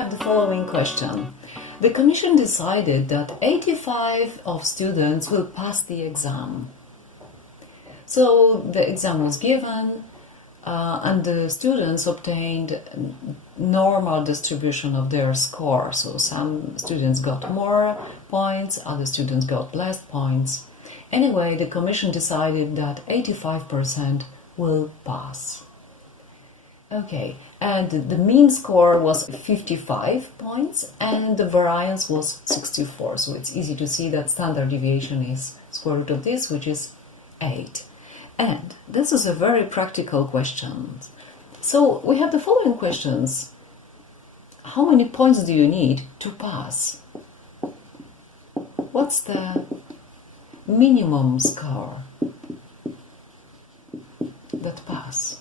have the following question. The Commission decided that 85 of students will pass the exam. So the exam was given and the students obtained normal distribution of their score. So some students got more points, other students got less points. Anyway, the Commission decided that 85% will pass. Okay, and the mean score was 55 points and the variance was 64. So it's easy to see that standard deviation is square root of this, which is 8. And this is a very practical question. So we have the following questions. How many points do you need to pass? What's the minimum score that pass?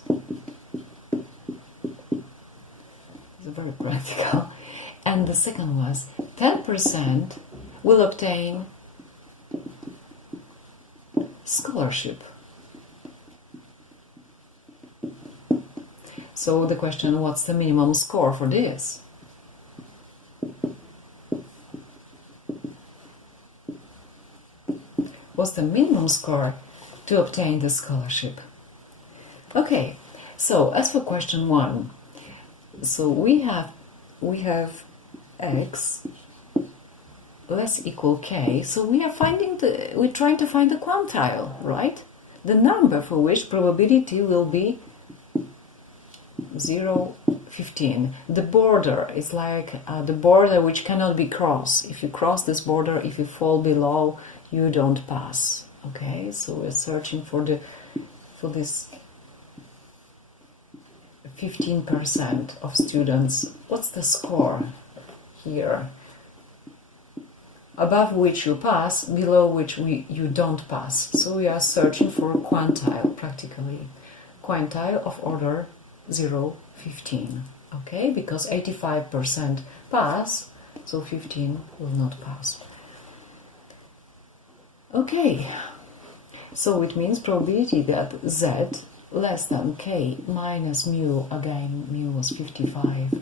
It's very practical. And the second was 10% will obtain scholarship. So the question, what's the minimum score for this? What's the minimum score to obtain the scholarship? Okay, so as for question 1, so we have x less equal k, so we're trying to find the quantile, right? The number for which probability will be 0, 15. The border is like the border which cannot be crossed. If you cross this border, if you fall below, you don't pass. Okay, so we're searching for this 15% of students. What's the score here? Above which you pass, below which you don't pass. So we are searching for a quantile, practically. Quantile of order 0, 15. Okay, because 85% pass, so 15 will not pass. Okay, so it means probability that z less than k minus mu, again mu was 55,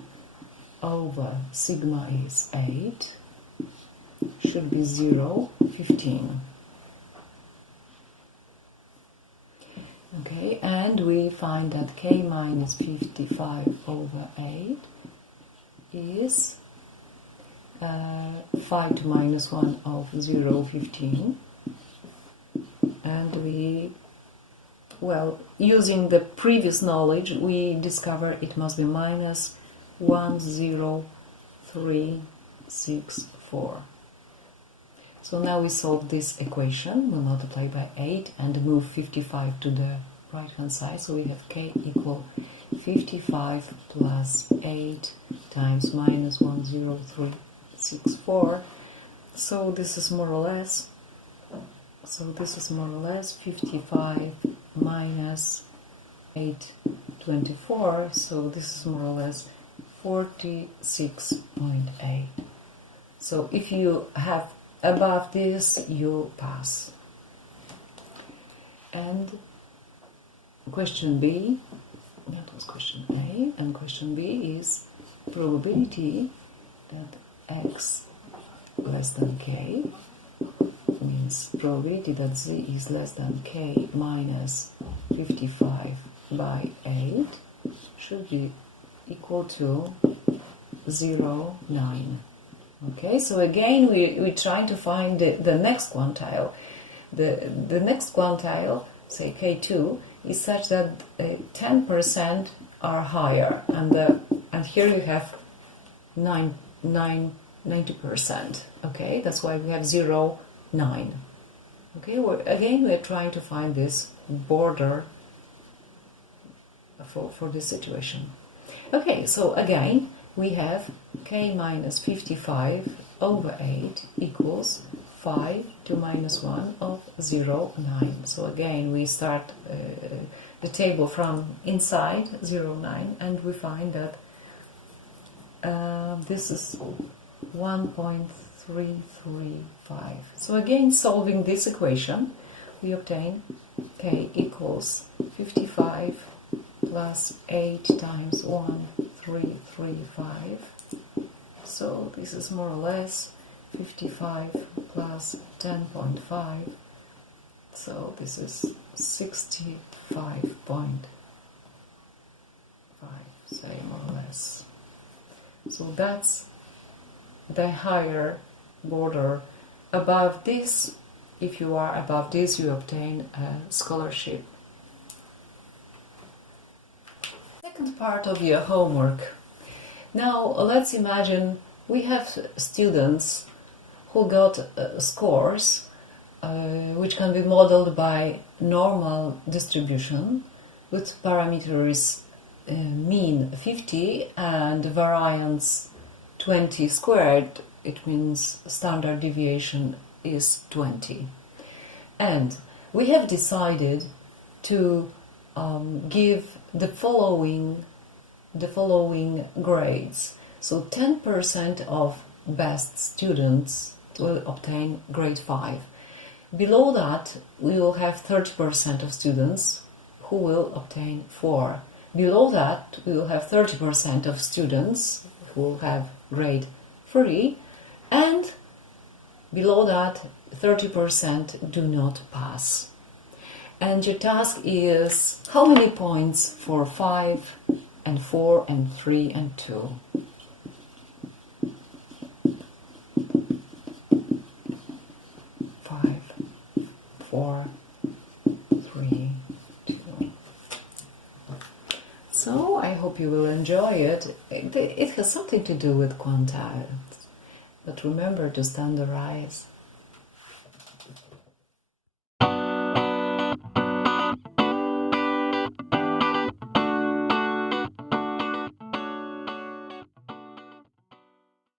over sigma is 8, should be 0, 15. Okay, and we find that k minus 55 over 8 is 5 to minus 1 of 0, 15. And using the previous knowledge, we discover it must be minus 10364. So now we solve this equation. We multiply by 8 and move 55 to the right hand side. So we have k equal 55 plus 8 times minus 10364. So this is more or less 55 minus 824. So this is more or less 46.8. So if you have above this, you pass. And question B, that was question A, and question B is probability that x less than k, means probability that z is less than k minus 55 by 8 should be equal to 0, 9. Okay, so again we try to find the next quantile. The next quantile, say k2, is such that 10% are higher, and here you have 90%. Okay, that's why we have 0, 9. Okay, again we're trying to find this border for this situation. Okay, so again we have k minus 55 over 8 equals 5 to minus 1 of 0, 9. So again we start the table from inside 0, 9, and we find that this is 1.335. So again, solving this equation, we obtain k equals 55 plus 8 times 1,335 So this is more or less 55 plus 10.5. So this is 65.5, say more or less. So that's the higher border. Above this, if you are above this, you obtain a scholarship. Second part of your homework. Now let's imagine we have students who got scores which can be modeled by normal distribution with parameters mean 50 and variance 20 squared. It means standard deviation is 20. And we have decided to give the following grades. So 10% of best students will obtain grade 5. Below that, we will have 30% of students who will obtain 4. Below that, we will have 30% of students who will have grade 3. And below that, 30% do not pass. And your task is how many points for 5 and 4 and 3 and 2. So I hope you will enjoy it. It has something to do with quantiles, but remember to standardize.